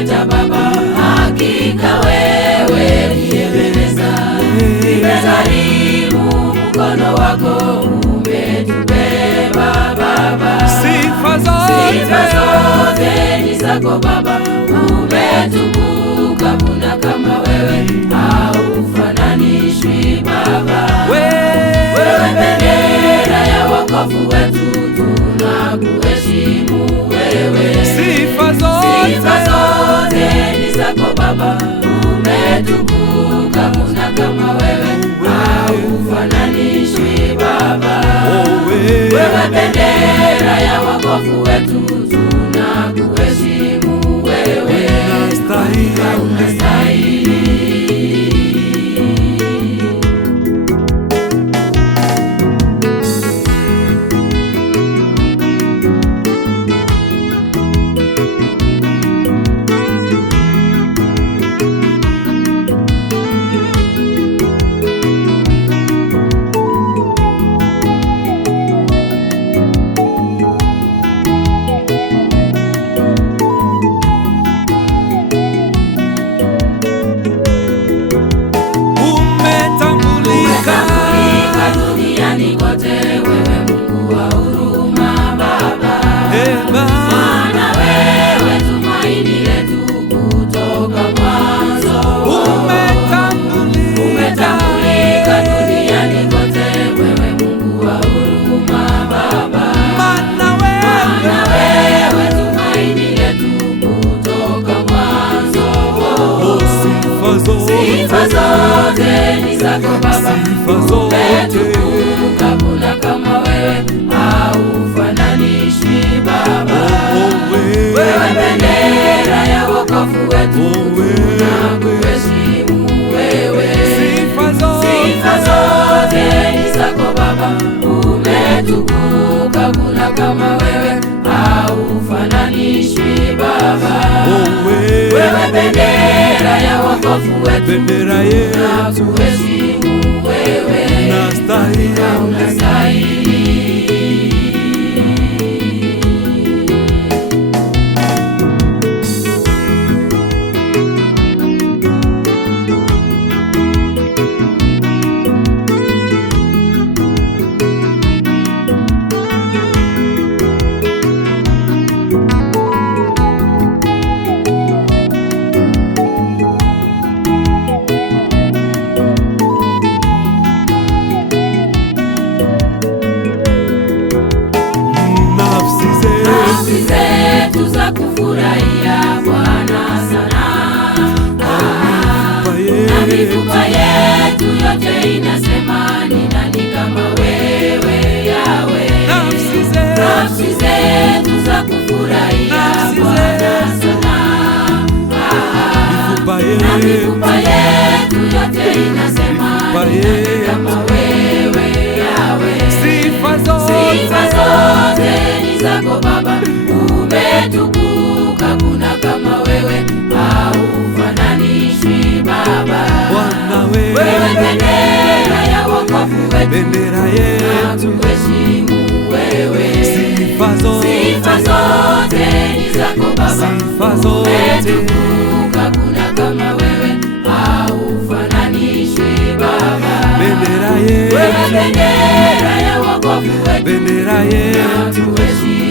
umetuleta Baba, hakika wewe ni Ebeneza. Nimesalimu mkono wako, umetubeba Baba. Sifa zote ni zako Baba, umetukuka, kuna kama wewe, haufananishwi Baba. Wewe bendera ya wokovu wetu, tunakuheshimu wewe. Sifa zote ni zako Baba, umetukuka, kuna kama wewe, haufananishwi Baba. Wewe bendera ya wokovu wetu, tunakuheshimu wewe. Unastahili. Duniani kote, wewe Mungu wa huruma Baba. Maana wewe tumaini letu kutoka mwanzo. Umetambulika duniani kote, wewe Mungu wa huruma Baba. Maana wewe tumaini letu kutoka mwanzo. Sifa zote ni zako Baba, umetukuka, kuna kama wewe, haufananishwi Baba. Wewe bendera ya wokovu wetu, tunakuheshimu wewe. Sifa zote ni zako Baba, umetukuka, kuna kama wewe, haufananishwi Baba. Wewe bendera ya wokovu wetu, tunakuheshimu wewe. Unastahili. Nafsi zetu za kufurahia Bwana sana, na mifupa yetu yote inasema, ni nani kama wewe Yawe. Nafsi zetu za kufurahia Bwana sana, na mifupa yetu yote inasema, ni nani kama wewe Yawe. Sifa zote ni zako Baba, umetukuka, kuna kama wewe, haufananishwi Baba. Wewe bendera ya wokovu wetu, tunakuheshimu wewe. Sifa zote ni zako Baba, umetukuka, kuna kama wewe, haufananishwi Baba. Wewe bendera ya wokovu wetu, tunakuheshimu